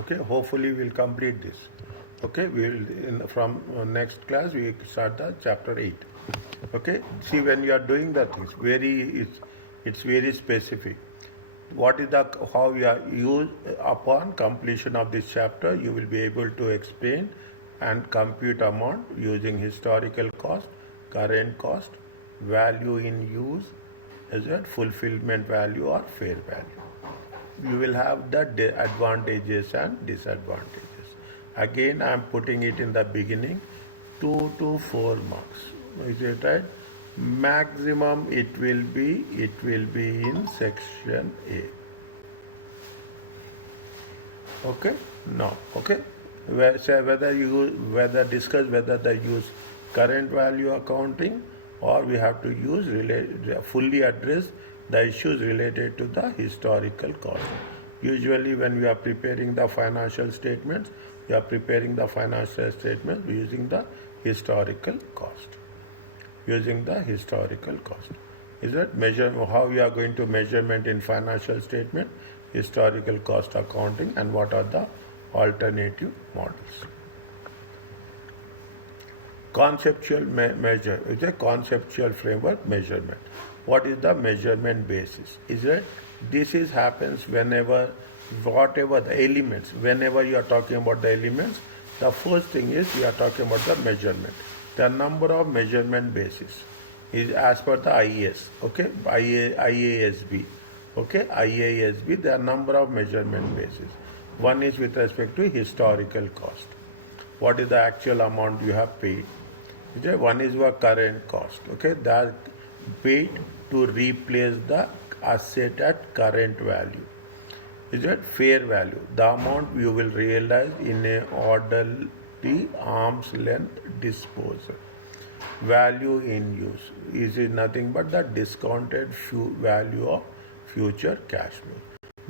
Okay, hopefully we'll complete this. Okay, from next class we start the chapter 8. Okay, see, when you are doing the things, it's very specific. What is the how you are used upon completion of this chapter, you will be able to explain and compute amount using historical cost, current cost, value in use, as well fulfillment value or fair value. You will have the advantages and disadvantages. Again, I am putting it in the beginning, 2 to 4 marks. Is it right? Maximum it will be in section A. Okay? Now, okay? Whether discuss whether the use current value accounting, or we have to use fully address the issues related to the historical cost. Usually when we are preparing the financial statements, we are preparing the financial statements using the historical cost. Using the historical cost. Is that how we are going to measurement in financial statement, historical cost accounting, and what are the alternative models. Conceptual measure is a conceptual framework measurement. What is the measurement basis? Is that this happens whenever, whatever the elements, whenever you are talking about the elements, the first thing is we are talking about the measurement. The number of measurement basis is as per the IAS, okay, IASB, okay, IASB, there are number of measurement basis. One is with respect to historical cost. What is the actual amount you have paid? Okay? One is your current cost, okay, that paid to replace the asset at current value. Is that fair value? The amount you will realize in a orderly arm's length disposal. Value in use is nothing but the discounted value of future cash flow.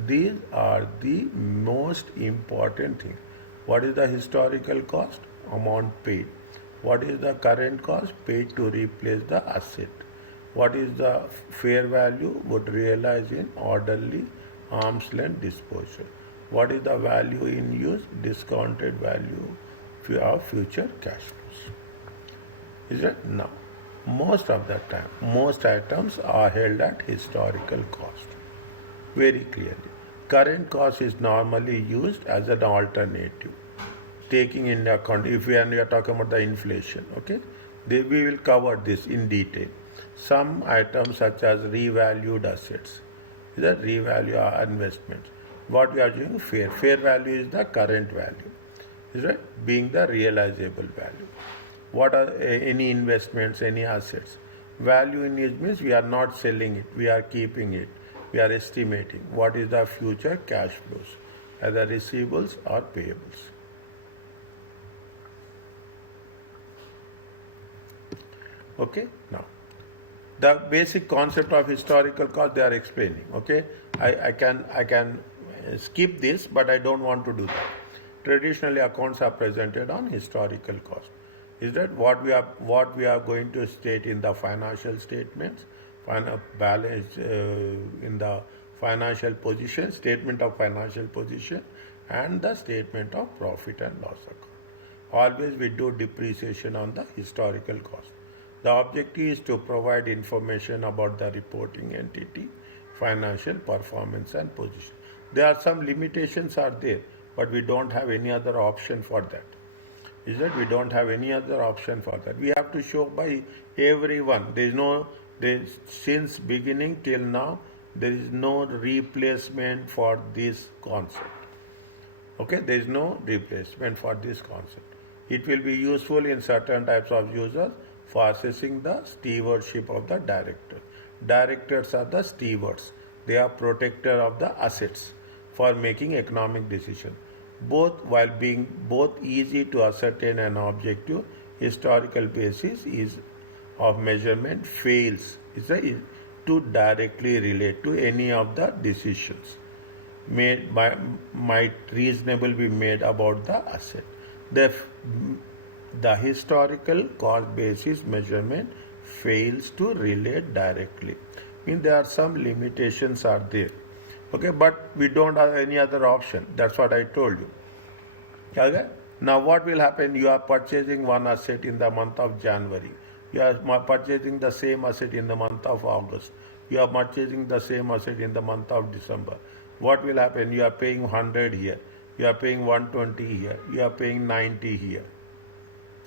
These are the most important things. What is the historical cost? Amount paid. What is the current cost? Paid to replace the asset. What is the fair value? Would realize in orderly arm's length disposal. What is the value in use? Discounted value of future cash flows. Is it? Now, most of the time, most items are held at historical cost. Very clearly. Current cost is normally used as an alternative, taking into account, if we are talking about the inflation, okay, we will cover this in detail. Some items such as revalued assets, is that revalue our investments. What we are doing, fair value is the current value, is right, being the realizable value. What are any investments, any assets? Value in it means we are not selling it, we are keeping it, we are estimating what is the future cash flows, either receivables or payables. Okay, now the basic concept of historical cost they are explaining. Okay, I can skip this, but I don't want to do that. Traditionally, accounts are presented on historical cost. Is that what we are going to state in the financial statements, balance in the financial position, statement of financial position, and the statement of profit and loss account. Always we do depreciation on the historical cost. The objective is to provide information about the reporting entity, financial performance and position. There are some limitations are there, but we don't have any other option for that. Is that we don't have any other option for that. We have to show by everyone. Since beginning till now, there is no replacement for this concept. Okay, there is no replacement for this concept. It will be useful in certain types of users for assessing the stewardship of the director. Directors are the stewards. They are protector of the assets for making economic decisions. While being both easy to ascertain and objective, historical basis is of measurement fails to directly relate to any of the decisions might reasonably be made about the asset. The historical cost basis measurement fails to relate directly. There are some limitations are there. Okay, but we don't have any other option. That's what I told you. Okay. Now what will happen? You are purchasing one asset in the month of January. You are purchasing the same asset in the month of August. You are purchasing the same asset in the month of December. What will happen? You are paying 100 here. You are paying 120 here. You are paying 90 here.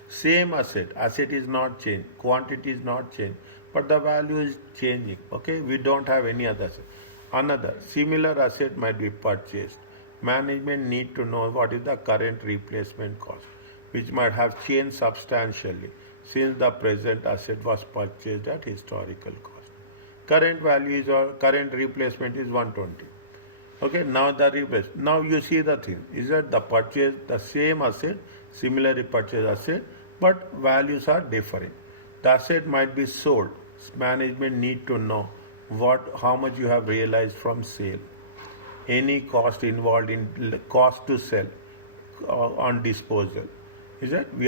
Same asset is not changed, quantity is not changed, but the value is changing. Okay, we don't have any other asset. Another similar asset might be purchased. Management need to know what is the current replacement cost, which might have changed substantially since the present asset was purchased at historical cost. Current value is or current replacement is 120. Okay, now the replace. Now you see the thing is that the purchase, the same asset, similarly purchased asset, but values are differing. The asset might be sold. Management need to know how much you have realized from sale. Any cost involved in cost to sell on disposal. Is that we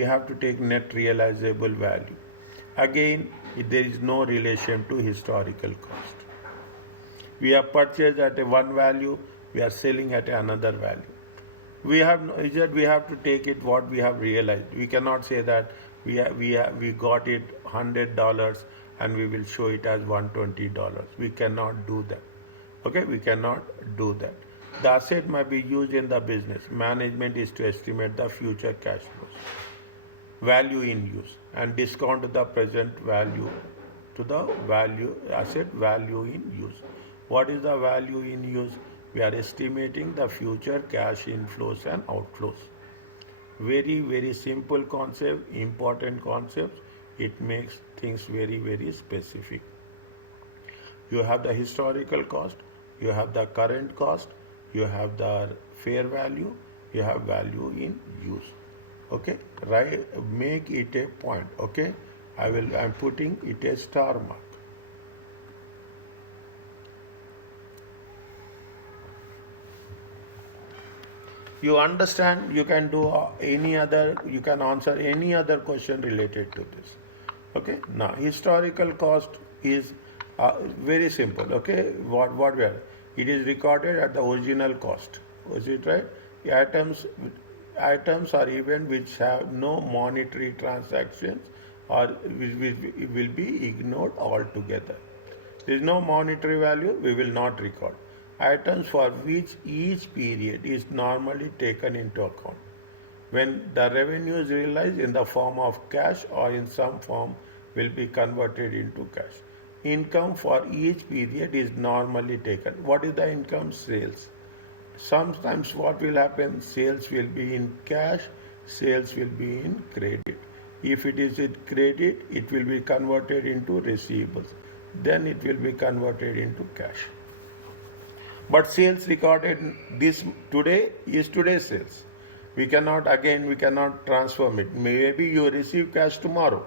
have to take net realizable value. Again, there is no relation to historical cost. We have purchased at a one value, we are selling at another value. We have to take it what we have realized. We cannot say that we got it $100 and we will show it as $120. We cannot do that. Okay, we cannot do that. The asset might be used in the business. Management is to estimate the future cash flows, value in use, and discount the present value to the value asset value in use. What is the value in use? We are estimating the future cash inflows and outflows. Very, very simple concept, important concepts. It makes things very, very specific. You have the historical cost, you have the current cost, you have the fair value, you have value in use. Okay, right? Make it a point. Okay, I'm putting it a star mark. You understand, you can do you can answer any other question related to this. Okay, now historical cost is very simple. Okay, what we are, it is recorded at the original cost. Was it right? Items or events which have no monetary transactions or will be ignored altogether. There is no monetary value, we will not record. Items for which each period is normally taken into account. When the revenue is realized in the form of cash or in some form will be converted into cash. Income for each period is normally taken. What is the income? Sales. Sometimes what will happen? Sales will be in cash, sales will be in credit. If it is in credit, it will be converted into receivables. Then it will be converted into cash. But sales recorded this today is today's sales. We cannot transform it. Maybe you receive cash tomorrow,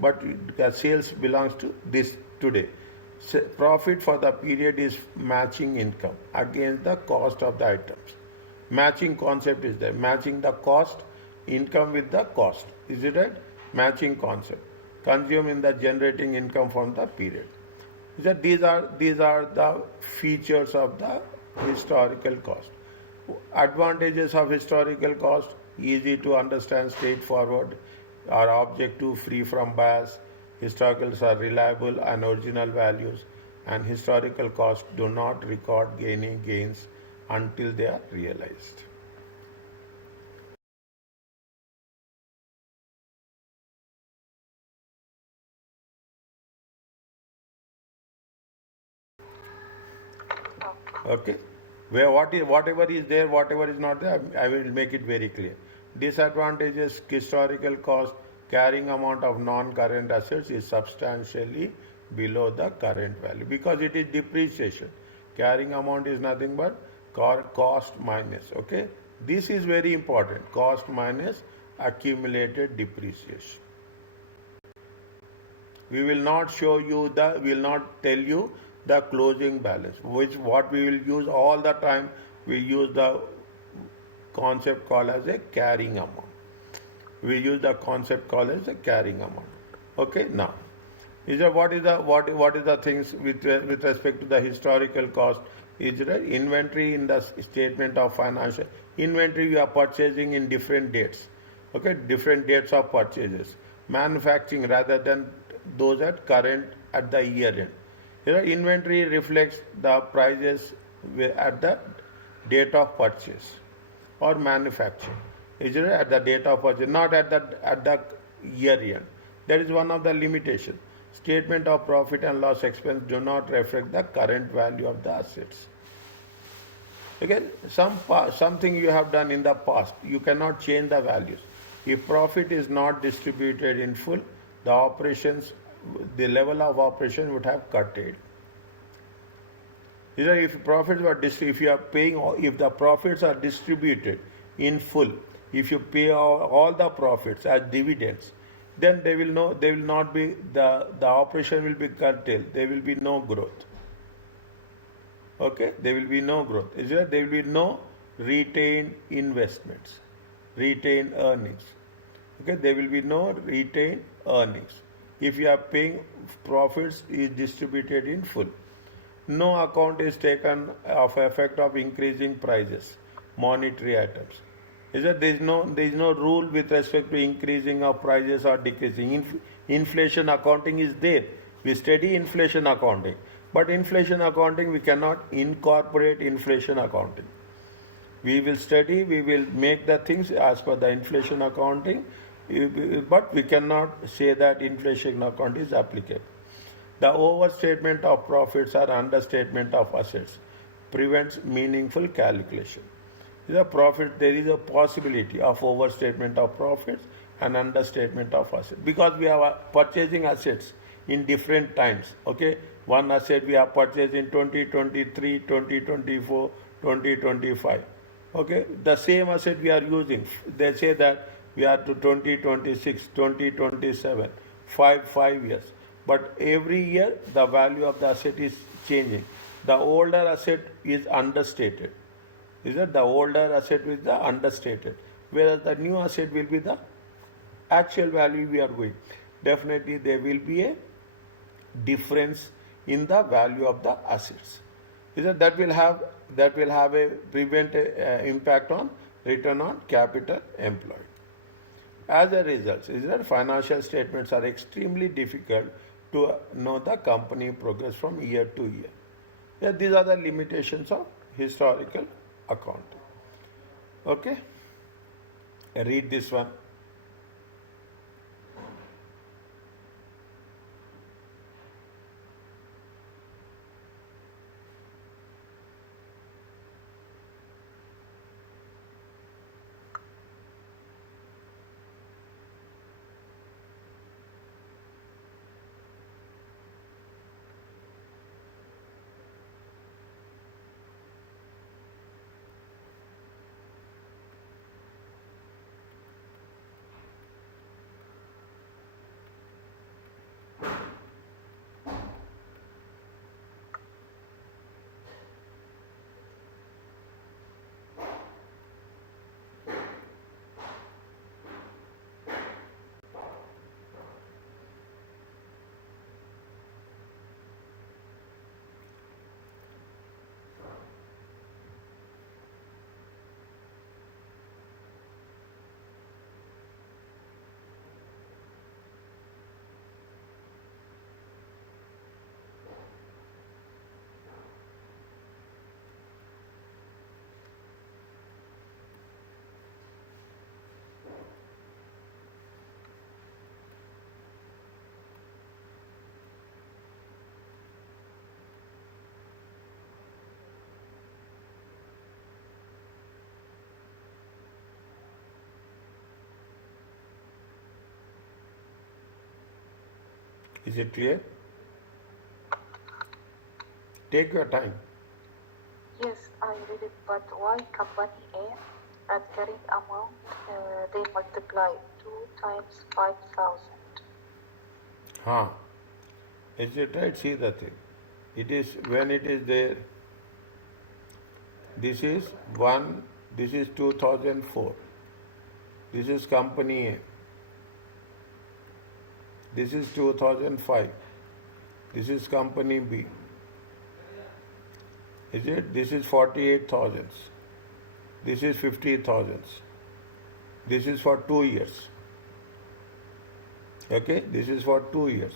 but the sales belongs to this today. Profit for the period is matching income against the cost of the items. Matching concept is there. Matching the cost, income with the cost. Is it right? Matching concept. Consume in the generating income from the period. These are the features of the historical cost. Advantages of historical cost: easy to understand, straightforward, are objective, free from bias. Historicals are reliable and original values, and historical costs do not record gains until they are realized. Okay, whatever is there, whatever is not there, I will make it very clear. Disadvantages: historical cost, carrying amount of non-current assets is substantially below the current value because it is depreciation. Carrying amount is nothing but cost minus. Okay, this is very important. Cost minus accumulated depreciation. We will not tell you the closing balance, what we will use all the time. We use the concept called as a carrying amount. We use the concept called as a carrying amount. Okay, now what is the things with respect to the historical cost? Is there inventory in the statement of financial? Inventory you are purchasing in different dates. Okay, different dates of purchases. Manufacturing rather than those at current at the year end. Inventory reflects the prices at the date of purchase or manufacture. Is it at the date of purchase, not at the year end. That is one of the limitations. Statement of profit and loss expense do not reflect the current value of the assets. Again, something you have done in the past, you cannot change the values. If profit is not distributed in full, the operations, the level of operation would have curtailed. If profits were if you are paying, if the profits are distributed in full, if you pay all the profits as dividends, then they will not be the operation will be curtailed. There will be no growth. Okay, there will be no growth. There will be no retained investments, retained earnings. Okay, there will be no retained earnings. If you are paying profits is distributed in full. No account is taken of effect of increasing prices, monetary items. There is no rule with respect to increasing of prices or decreasing. Inflation accounting is there. We study inflation accounting, but inflation accounting we cannot incorporate inflation accounting. We will study, we will make the things as per the inflation accounting, but we cannot say that inflation account is applicable. The overstatement of profits or understatement of assets prevents meaningful calculation. There is a possibility of overstatement of profits and understatement of assets because we are purchasing assets in different times. Okay, one asset we are purchasing in 2023, 2024, 2025. Okay, the same asset we are using. They say that we are to 2026, 2027, 5 years. But every year the value of the asset is changing. The older asset is understated. The older asset is the understated, whereas the new asset will be the actual value we are going. Definitely there will be a difference in the value of the assets. That will have a impact on return on capital employed. As a result, financial statements are extremely difficult to know the company progress from year to year. These are the limitations of historical accounting. Okay, read this one. Is it clear? Take your time. Yes, I read it, but why company A at carrying amount they multiply 2 times 5,000? Huh. Is it right? See the thing. It is when it is there. This is 2004. This is company A. This is 2005. This is company B. Is it? This is 48,000. This is 50,000. This is for 2 years. Okay, this is for 2 years.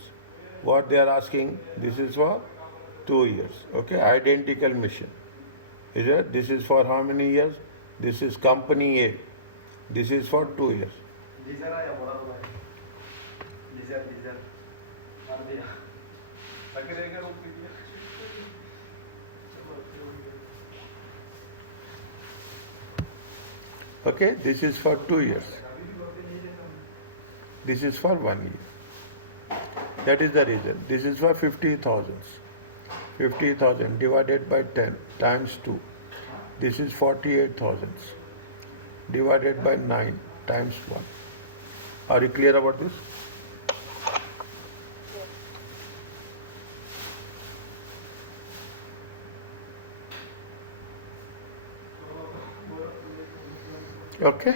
What they are asking, this is for 2 years. Okay, identical mission. Is it? This is for how many years? This is company A. This is for 2 years. Okay, this is for 2 years. This is for 1 year. That is the reason. This is for 50,000. 50,000 divided by 10 times 2. This is 48,000 divided by 9 times 1. Are you clear about this? Okay,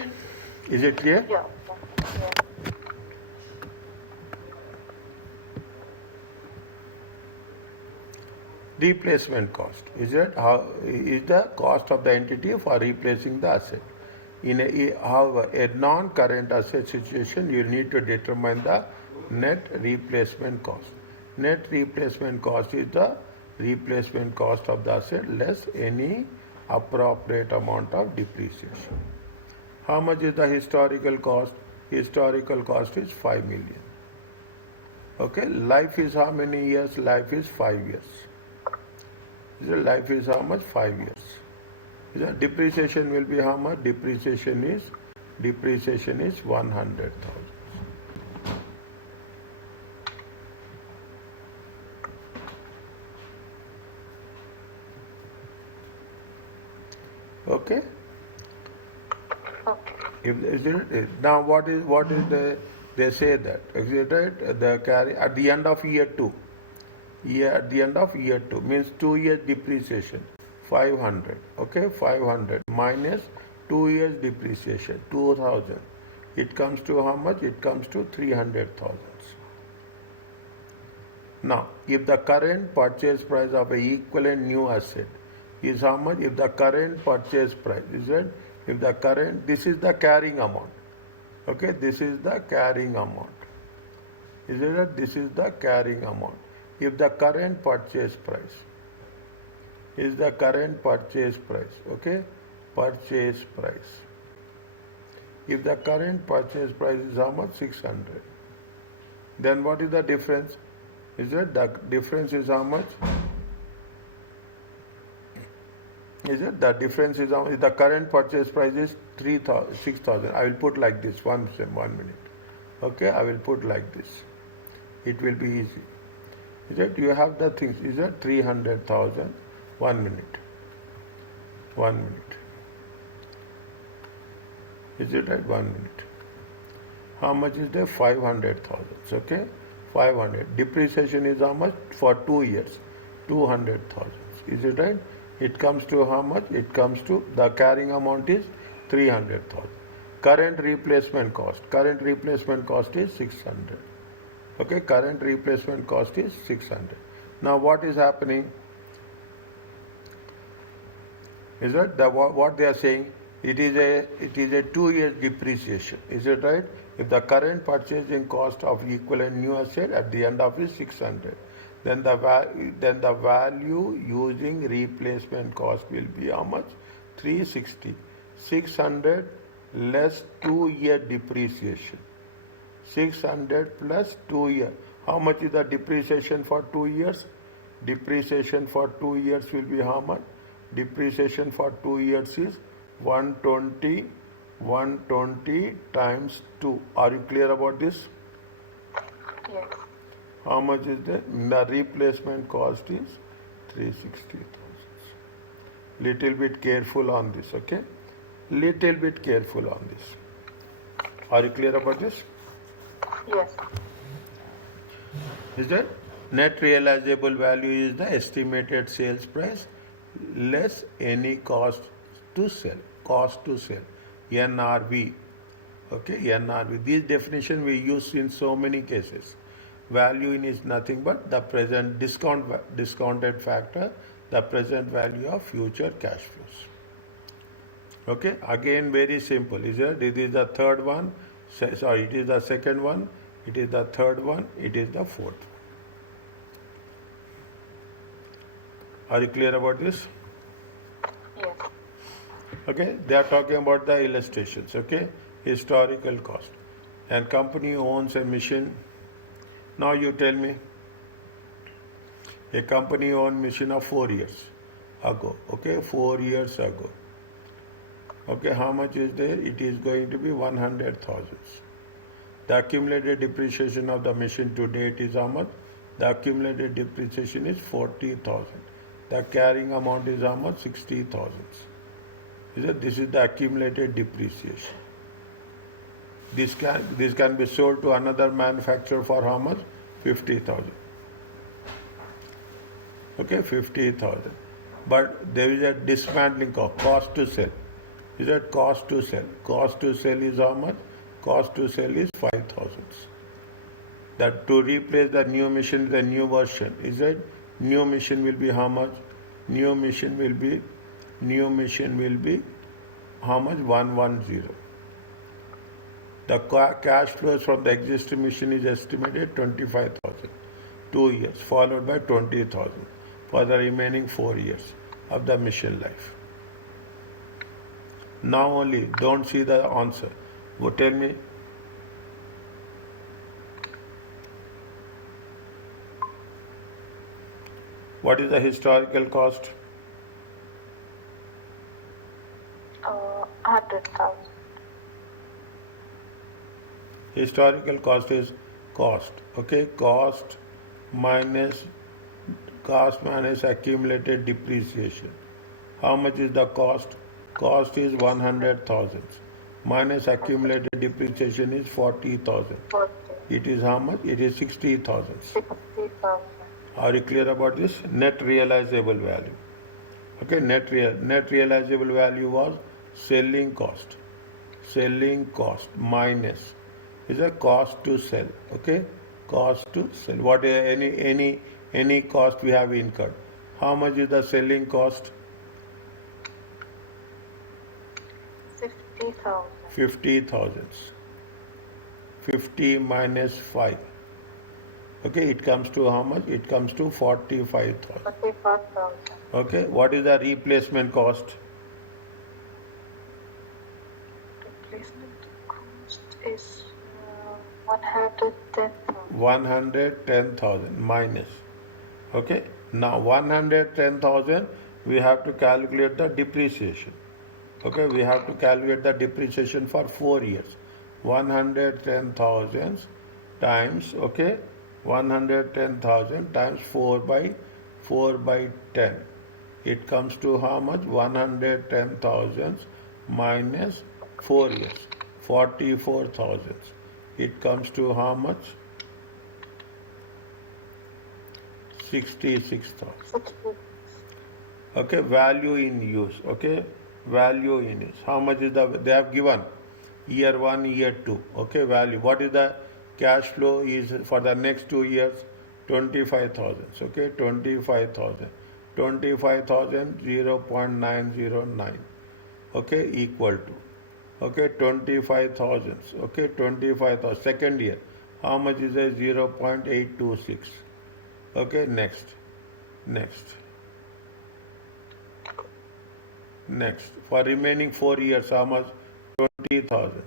is it clear? Yeah. Replacement cost is the cost of the entity for replacing the asset. However, a non-current asset situation, you need to determine the net replacement cost. Net replacement cost is the replacement cost of the asset less any appropriate amount of depreciation. How much is the historical cost? Historical cost is 5 million. Okay, life is how many years? Life is 5 years. The life is how much? 5 years. The depreciation will be how much? Depreciation is 100,000. Okay. Now what is they say that the carry at the end of year 2. At the end of year 2 means 2 years depreciation 500. Okay, 500 minus 2 years depreciation 2,000. It comes to how much? It comes to 300,000. Now, if the current purchase price of a equivalent new asset is how much? If the current purchase price is it? If the current, this is the carrying amount. Okay, this is the carrying amount. Is it that? This is the carrying amount. If the current purchase price is the current purchase price, okay, purchase price. If the current purchase price is how much? 600. Then what is the difference? Is it the difference is how much? Is it the difference is how much? The current purchase price is 6,000. I will put like this. One minute. Okay, I will put like this. It will be easy. Is it? You have the things. Is it 300,000? 1 minute. 1 minute. Is it right? 1 minute. How much is there? 500,000. Okay? 500. Depreciation is how much? For 2 years. 200,000. Is it right? It comes to how much? It comes to the carrying amount is 300,000. Current replacement cost. Current replacement cost is 600. Okay, current replacement cost is 600. Now what is happening? Is that what they are saying? It is a 2 year depreciation. Is it right? If the current purchasing cost of equivalent new asset at the end of is 600, then the value using replacement cost will be how much? 360. 600 less 2 year depreciation. 600 plus 2 years. How much is the depreciation for 2 years? Depreciation for 2 years will be how much? Depreciation for 2 years is 120 times 2. Are you clear about this? Yes. How much is the replacement cost is 360,000. Little bit careful on this, okay? Little bit careful on this. Are you clear about this? Yes. Is that net realizable value is the estimated sales price less any cost to sell. Cost to sell. NRV. Okay, NRV. This definition we use in so many cases. Value in is nothing but the present discounted factor the present value of future cash flows. Okay, again very simple, is it? It is the third one, sorry, it is the second one, it is the third one, it is the fourth one. Are you clear about this? Yes. Okay, they are talking about the illustrations, okay? Historical cost. And company owns a machine. Now you tell me, a company owned machine of 4 years ago, okay? 4 years ago. Okay, how much is there? It is going to be 100,000. The accumulated depreciation of the machine to date is how much? The accumulated depreciation is 40,000. The carrying amount is how much? 60,000. This is the accumulated depreciation. This can be sold to another manufacturer for how much? 50,000. Okay, 50,000. But there is a dismantling cost to sell. Is that cost to sell? Cost to sell is how much? Cost to sell is 5,000. That to replace the new machine with a new version, is that new machine will be how much? New machine will be how much? 110. The cash flows from the existing machine is estimated 25,000. 2 years, followed by 20,000 for the remaining 4 years of the machine life. Now only, don't see the answer. Tell me. What is the historical cost? 100,000. Historical cost is cost. Okay, cost minus accumulated depreciation. How much is the cost? Cost is 100,000 minus accumulated depreciation is 40,000. 40. It is how much? It is 60,000. 60,000. Are you clear about this? Net realizable value. Okay, net realizable value was selling cost. Selling cost minus is a cost to sell. Okay, cost to sell. What any cost we have incurred? How much is the selling cost? 50,000. 50,000. 50 minus 5. Okay, it comes to how much? It comes to 45,000. 45,000. Okay, what is the replacement cost? Replacement cost is 110,000. 110,000 minus. Okay, now 110,000 we have to calculate the depreciation. Okay, we have to calculate the depreciation for 4 years. 110,000 times, okay, 110,000 times 4 by 10. It comes to how much? 110,000 minus 4 years, 44,000. It comes to how much? 66,000. Okay, value in use. Okay, value in use. How much is they have given? Year 1, year 2. Okay, value. What is the cash flow is for the next 2 years? 25,000. Okay, 25,000. 25,000, 0.909. Okay, equal to. Okay, 25,000. Okay, 25,000. Second year. How much is a 0.826? Okay, next. For remaining 4 years, how much? 20,000.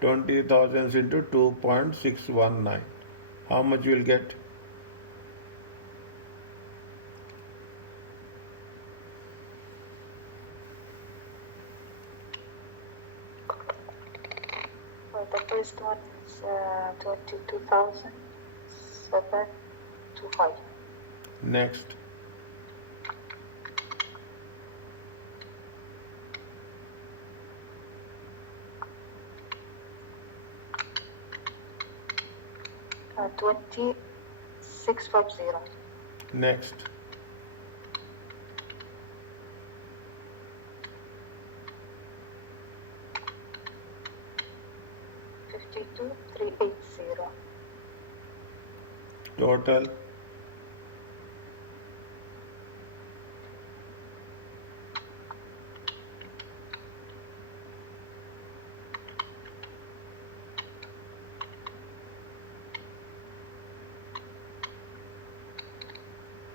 20,000 into 2.619. How much you will get? Well, the first one is 22,725. Next. Uh, 2650. Next. 52,380. Total.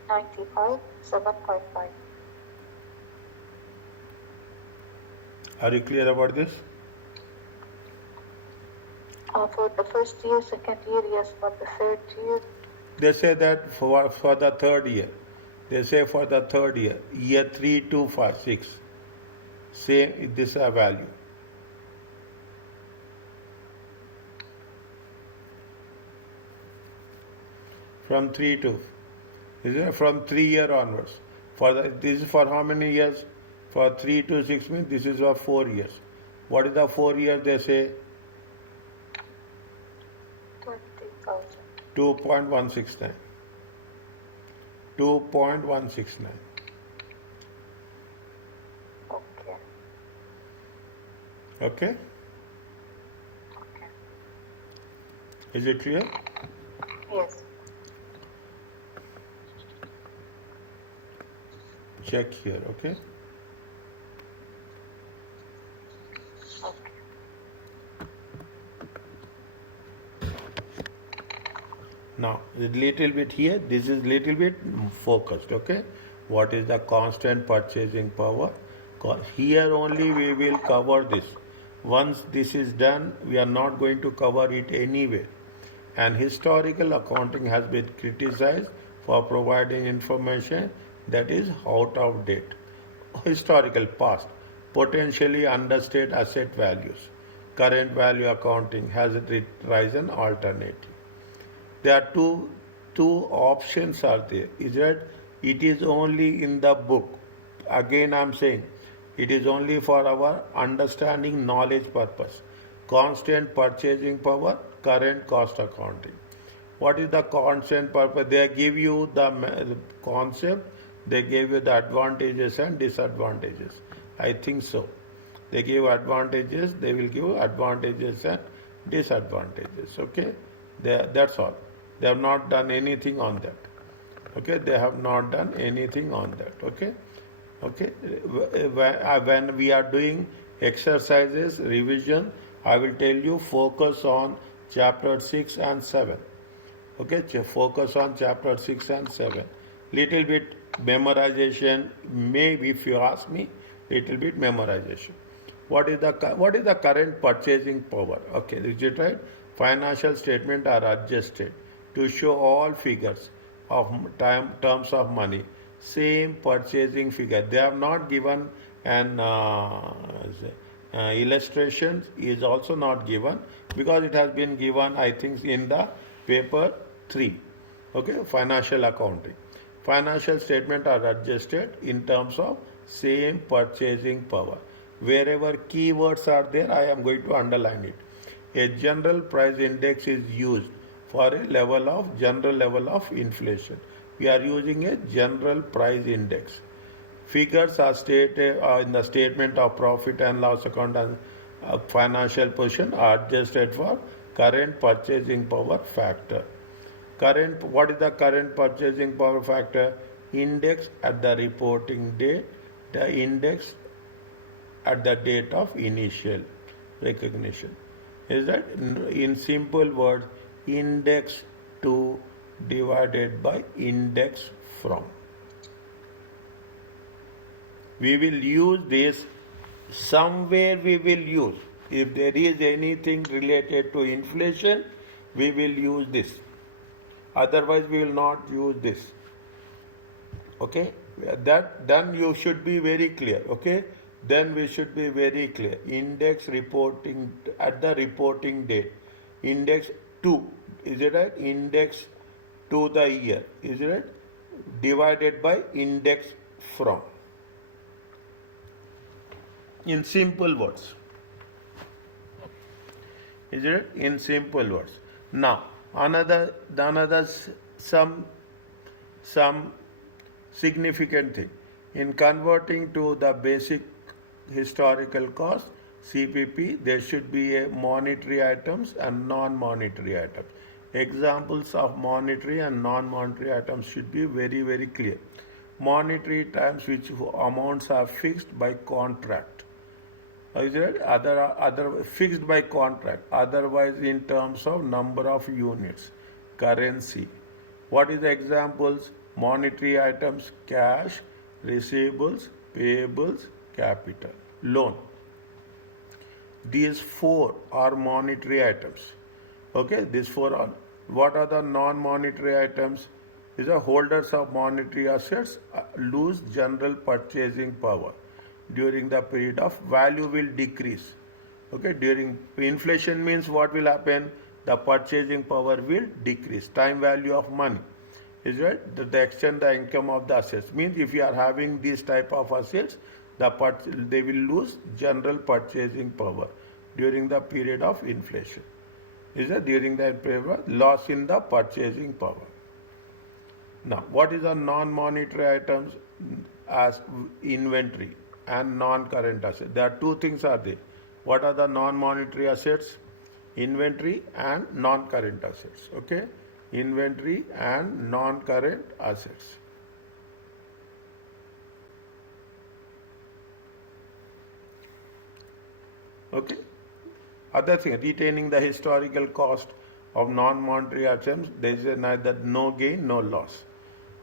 95, 755. Are you clear about this? For the first year, second year, yes, but the third year, They say that for the third year. They say for the third year, year 3 to 5, 6. Same, this is a value. From 3 to, is it from 3 year onwards. This is for how many years? For 3 to 6 means this is for 4 years. What is the 4 years they say? 20,000. 2.169. 2.169. Okay. Okay? Okay. Is it clear? Yes. Check here, okay? Okay. Now, a little bit here, this is little bit focused, okay? What is the constant purchasing power? Here only we will cover this. Once this is done, we are not going to cover it anyway. And historical accounting has been criticized for providing information that is out of date. Historical past, potentially understated asset values. Current value accounting has risen alternative. There are two options are there. Is that it is only in the book. Again I am saying it is only for our understanding knowledge purpose. Constant purchasing power, current cost accounting. What is the constant purpose? They give you the concept, they give you the advantages and disadvantages. I think so. They give advantages, they will give advantages and disadvantages. Okay? That's all. They have not done anything on that. Okay? They have not done anything on that. Okay? Okay? When we are doing exercises, revision, I will tell you focus on chapter 6 and 7. Okay? Focus on chapter 6 and 7. Little bit memorization, maybe if you ask me, little bit memorization. What is the current purchasing power? Okay, is it right? Financial statements are adjusted to show all figures of terms of money. Same purchasing figure. They have not given an illustration is also not given because it has been given, I think, in the paper 3. Okay, financial accounting. Financial statements are adjusted in terms of same purchasing power. Wherever keywords are there, I am going to underline it. A general price index is used for a general level of inflation. We are using a general price index. Figures are stated in the statement of profit and loss account and financial position are adjusted for current purchasing power factor. What is the current purchasing power factor? Index at the reporting date, the index at the date of initial recognition. Is that in simple words, index to divided by index from. We will use this somewhere. We will use, if there is anything related to inflation, we will use this. Otherwise we will not use this. Okay, that then you should be very clear. Okay, then we should be very clear. Index reporting at the reporting date, index to, is it right? Index to the year, is it right? Divided by index from. In simple words, is it? In simple words. Now another some significant thing in converting to the basic historical cost CPP, there should be a monetary items and non-monetary items. Examples of monetary and non-monetary items should be very, very clear. Monetary items which amounts are fixed by contract. Is it? Other fixed by contract. Otherwise, in terms of number of units, currency. What is the examples? Monetary items, cash, receivables, payables, capital, loan. These four are monetary items. Okay, these four are. What are the non-monetary items? These are holders of monetary assets lose general purchasing power during the period of value will decrease. Okay, during inflation means what will happen? The purchasing power will decrease. Time value of money is right. The extent the income of the assets means if you are having these type of assets, they will lose general purchasing power during the period of inflation. Is it during the period of loss in the purchasing power? Now, what is the non-monetary items as inventory and non-current assets? There are two things are there. What are the non-monetary assets? Inventory and non-current assets. Okay, inventory and non-current assets. Okay. Other thing, retaining the historical cost of non-monetary items, there is neither no gain, no loss.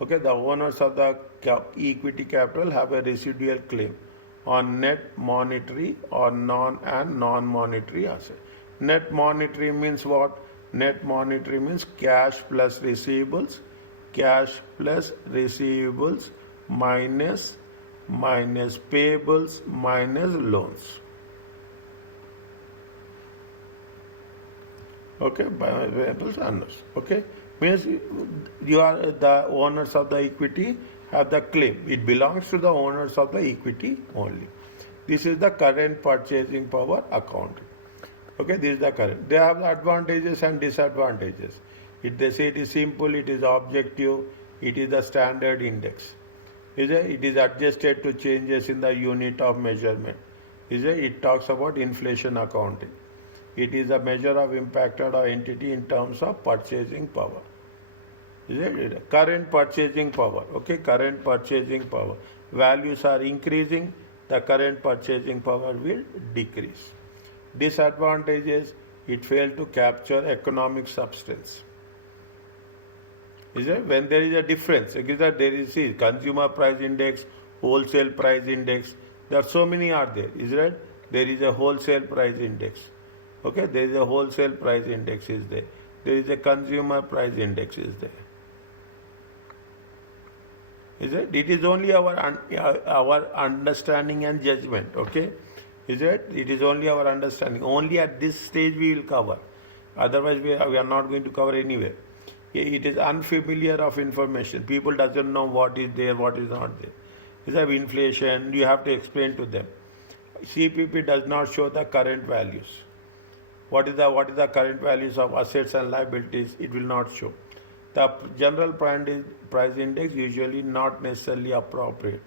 Okay, the owners of the equity capital have a residual claim on net monetary or non-monetary asset. Net monetary means what? Net monetary means cash plus receivables minus payables minus loans. Okay, by variables and okay, means you are the owners of the equity have the claim. It belongs to the owners of the equity only. This is the current purchasing power account. Okay, this is the current. They have the advantages and disadvantages. If they say it is simple, it is objective, it is the standard index. It is adjusted to changes in the unit of measurement. It talks about inflation accounting. It is a measure of impacted entity in terms of purchasing power. Is it? Current purchasing power. Okay, current purchasing power. Values are increasing, the current purchasing power will decrease. Disadvantages, it failed to capture economic substance. Is it? When there is a difference, there is consumer price index, wholesale price index, there are so many are there. Is it? There is a wholesale price index. Okay, there is a wholesale price index is there. There is a consumer price index is there. Is it? It is only our understanding and judgment. Okay, is it? It is only our understanding. Only at this stage we will cover. Otherwise we are not going to cover anywhere. It is unfamiliar of information. People doesn't know what is there, what is not there. Is there inflation? You have to explain to them. CPP does not show the current values. What is the current values of assets and liabilities? It will not show. The general price index usually not necessarily appropriate.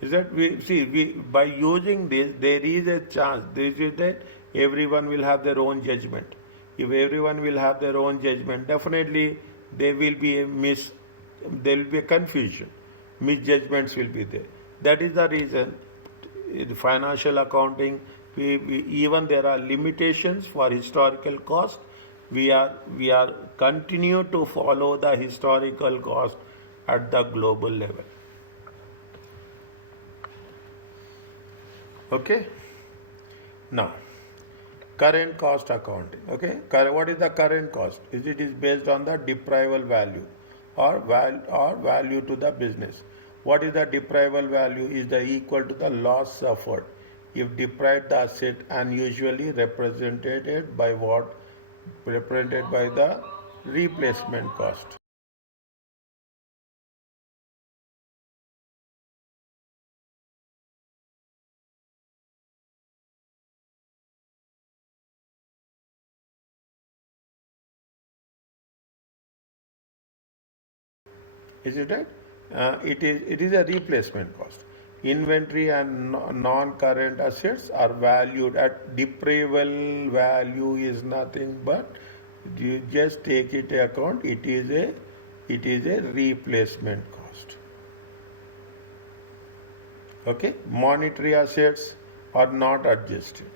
Is that by using this there is a chance that everyone will have their own judgment. If everyone will have their own judgment, definitely there will be a confusion. Misjudgments will be there. That is the reason in financial accounting even there are limitations for historical cost. We are continue to follow the historical cost at the global level. Okay. Now, current cost accounting. Okay. What is the current cost? It is based on the deprival value or value to the business. What is the deprival value? Is the equal to the loss suffered if deprived the asset and usually represented by the replacement cost. Is it right? It is a replacement cost. Inventory and non-current assets are valued at deprival value is nothing but you just take it account. It is a replacement cost. Okay, monetary assets are not adjusted.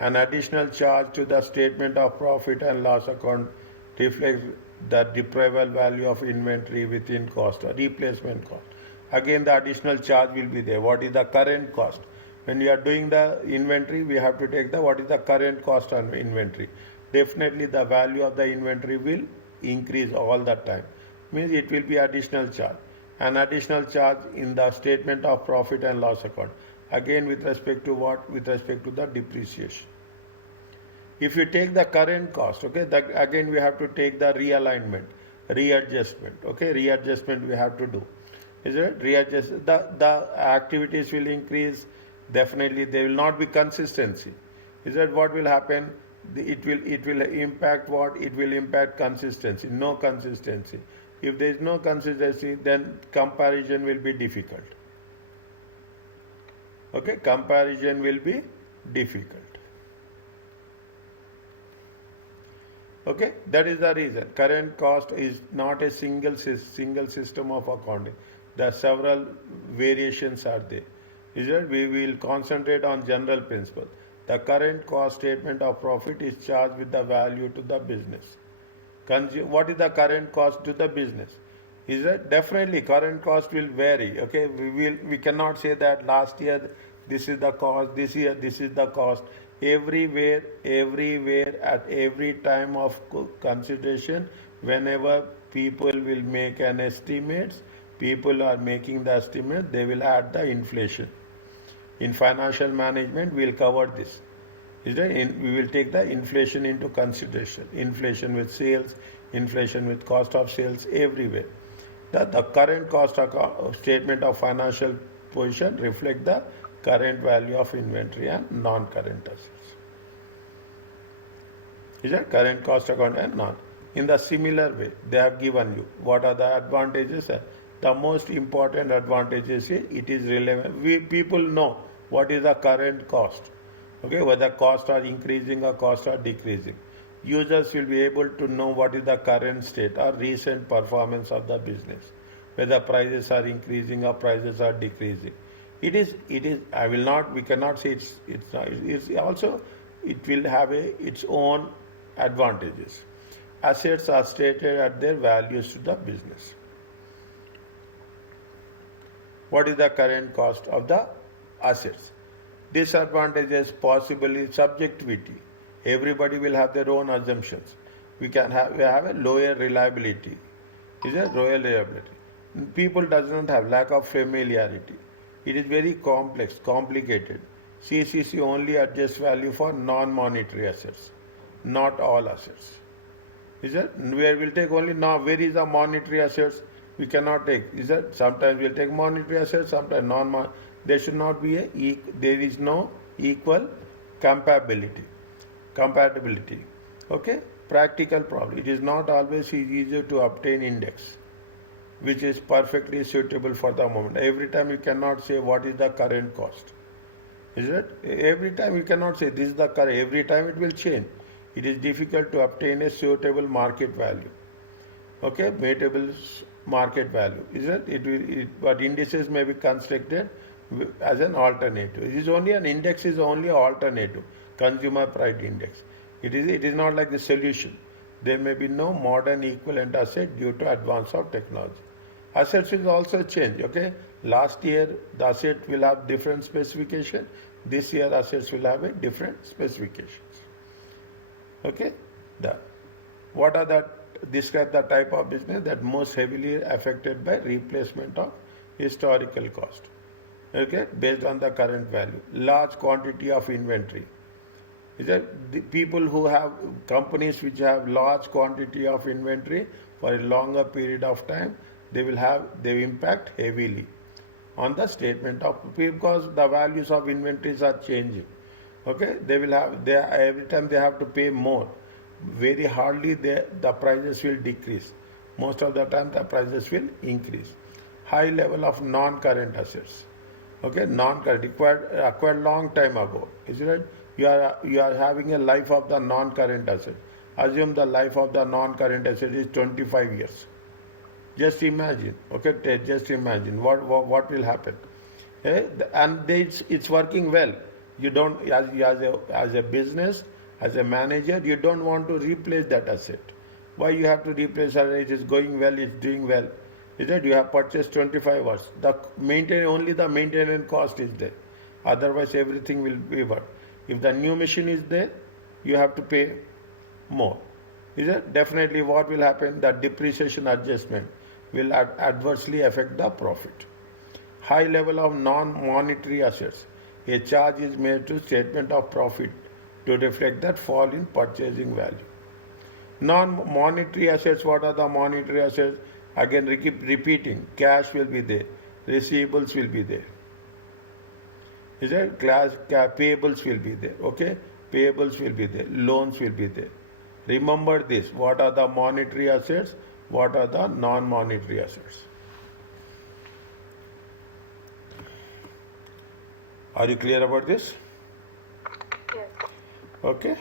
An additional charge to the statement of profit and loss account reflects the deprivable value of inventory within cost or replacement cost. Again, the additional charge will be there. What is the current cost? When we are doing the inventory, we have to take the what is the current cost on inventory. Definitely the value of the inventory will increase all the time. Means it will be additional charge. An additional charge in the statement of profit and loss account. Again, with respect to what? With respect to the depreciation. If you take the current cost, okay, again we have to take the realignment, readjustment, okay, readjustment we have to do. Is it? Readjust, the activities will increase, definitely there will not be consistency. Is that what will happen? It will impact what? It will impact consistency, no consistency. If there is no consistency, then comparison will be difficult. Okay, comparison will be difficult. Okay, that is the reason. Current cost is not a single system of accounting. There are several variations are there. Is it? We will concentrate on general principle. The current cost statement of profit is charged with the value to the business. What is the current cost to the business? Is it? Definitely current cost will vary. Okay, we cannot say that last year this is the cost, this year this is the cost. Everywhere, at every time of consideration, whenever people will make an estimate, people are making the estimate, they will add the inflation. In financial management, we will cover this. We will take the inflation into consideration. Inflation with sales, inflation with cost of sales, everywhere. The current cost statement of financial position reflect the current value of inventory and non-current assets. Is that current cost account and non? In the similar way, they have given you what are the advantages. The most important advantages is it is relevant. People know what is the current cost. Okay, whether costs are increasing or costs are decreasing. Users will be able to know what is the current state or recent performance of the business, whether prices are increasing or prices are decreasing. It is. We cannot say it's not. It's also. It will have its own advantages. Assets are stated at their values to the business. What is the current cost of the assets? Disadvantages, possibly subjectivity. Everybody will have their own assumptions. We have a lower reliability. Is a lower reliability. People does not have lack of familiarity. It is very complex, complicated. CCC only adjusts value for non-monetary assets, not all assets. Is that? Where we'll take only now, where is the monetary assets? We cannot take. Is that? Sometimes we'll take monetary assets, sometimes non-monetary. There should not be there is no equal compatibility. Okay? Practical problem. It is not always easier to obtain index which is perfectly suitable for the moment. Every time you cannot say what is the current cost. Is it? Every time you cannot say this is the current. Every time it will change. It is difficult to obtain a suitable market value. Okay, matable market value. Is it? But indices may be constructed as an alternative. It is only an index is only an alternative. Consumer price index. It is not like the solution. There may be no modern equivalent asset due to advance of technology. Assets will also change. Okay, last year the asset will have different specification. This year assets will have a different specifications. Okay, what are the describe the type of business that most heavily affected by replacement of historical cost. Okay, based on the current value. Large quantity of inventory. Is that the people who have companies which have large quantity of inventory for a longer period of time, they impact heavily on the statement of, because the values of inventories are changing. Okay, every time they have to pay more. Very hardly the prices will decrease. Most of the time the prices will increase. High level of non-current assets. Okay, non-current acquired long time ago. Is it? You are having a life of the non-current asset. Assume the life of the non-current asset is 25 years. Just imagine. Okay, just imagine what will happen. And it's working well. You don't, as a business, as a manager, you don't want to replace that asset. Why you have to replace it? It is going well, it's doing well. Is it? You have purchased 25 hours. Only the maintenance cost is there. Otherwise, everything will be what? If the new machine is there, you have to pay more. Is it? Definitely what will happen? The depreciation adjustment will adversely affect the profit. High level of non-monetary assets. A charge is made to statement of profit to reflect that fall in purchasing value. Non-monetary assets, what are the monetary assets? Again, keep repeating. Cash will be there. Receivables will be there. Is it? Payables will be there. Okay? Payables will be there. Loans will be there. Remember this. What are the monetary assets? What are the non-monetary assets? Are you clear about this? Yes. Okay?